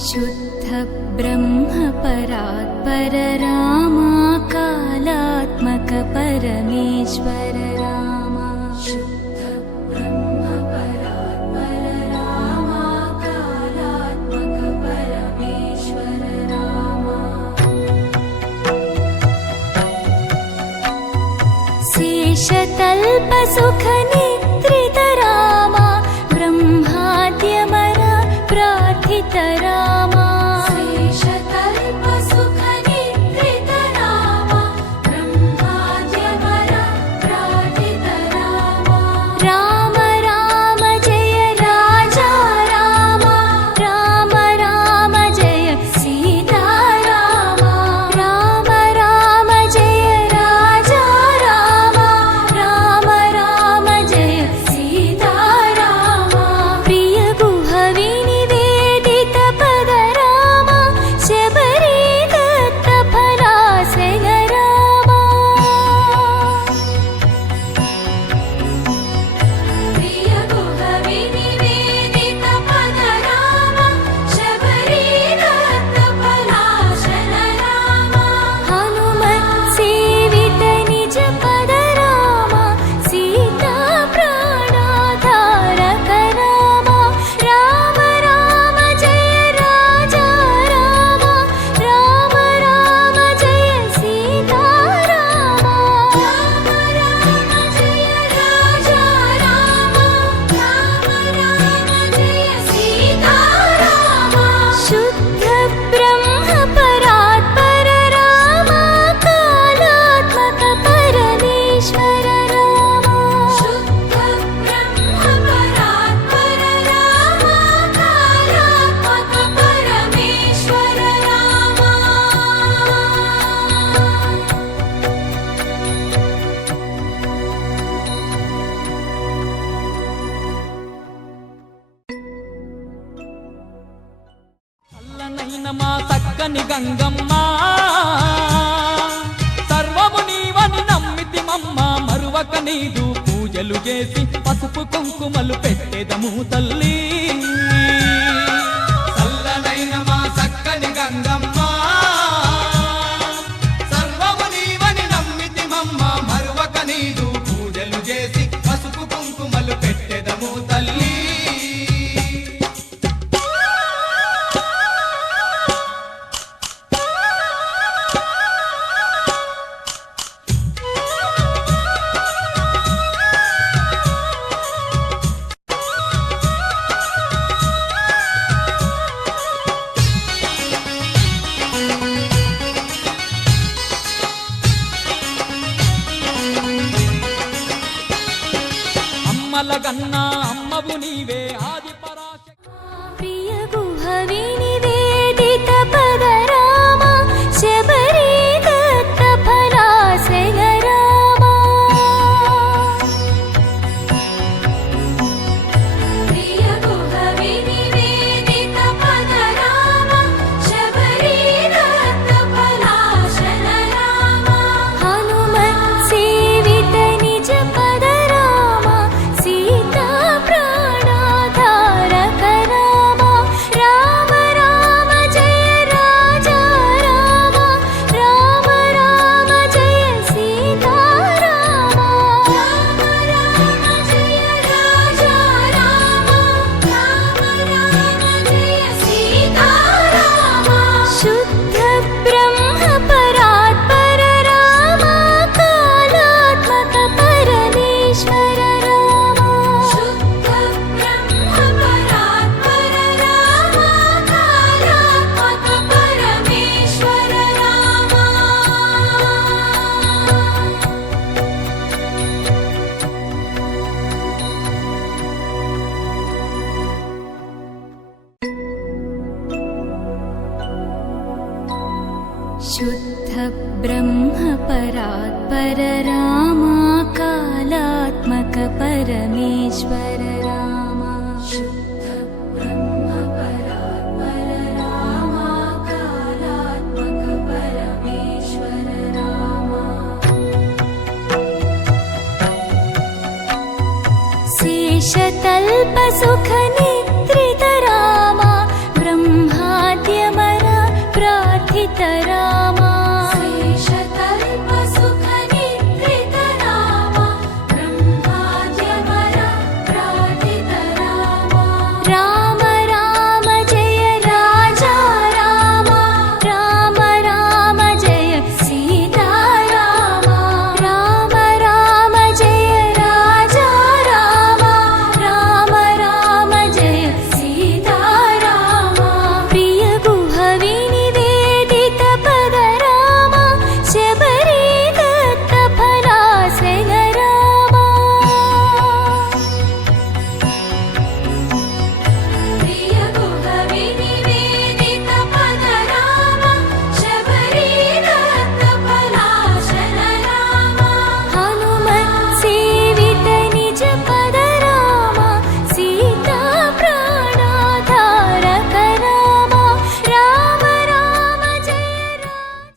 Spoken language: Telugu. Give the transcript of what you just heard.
शुद्ध ब्रह्म परात्पर रामा कालात्मक परमेश्वर रामा। शुद्ध ब्रह्म परात्पर रामा कालात्मक परमेश्वर रामा। शेषतल्प सुख निद्रित रामा ब्रह्माद्यमर प्रार्थित रामा। शेषतल्प सुख निद्रित रामा ब्रह्माद्यमर प्रार्थित रामा। राम राम जय राजा रामा, राम राम जय सीता रामा। राम राम जय राजा रामा, राम राम जय सीता रामा। प्रिय गुहविनि మా చక్కని గంగమ్మ సర్వము నీవని నమ్మితిమమ్మ మరువక నీదు పూజలు చేసి పసుపు కుంకుమలు పెట్టెదము తల్లి। చల్లనైన మా చక్కని గంగమ్మ సర్వము నీవని నమ్మితిమమ్మ మరువక నీదు పూజలు చేసి పసుపు కుంకుమలు పెట్టెదము తల్లి। అమ్మలగన్నా అమ్మవు నీవే ఆది పరాశక్తి। ప్రియ గుహవిని వేదిత పద రామ శబరి దత్త ఫలాశయ రామ। ప్రియ గుహవిని వేదిత పద రామ శబరి దత్త ఫలాశయ రామ। హనుమత్ సేవిత నిజ పద शुद्ध ब्रह्म परात्पर रामा कालात्मक परमेश्वर रामा। शुद्ध ब्रह्म परात्पर रामा कालात्मक परमेश्वर रामा। शेषतल्प सुख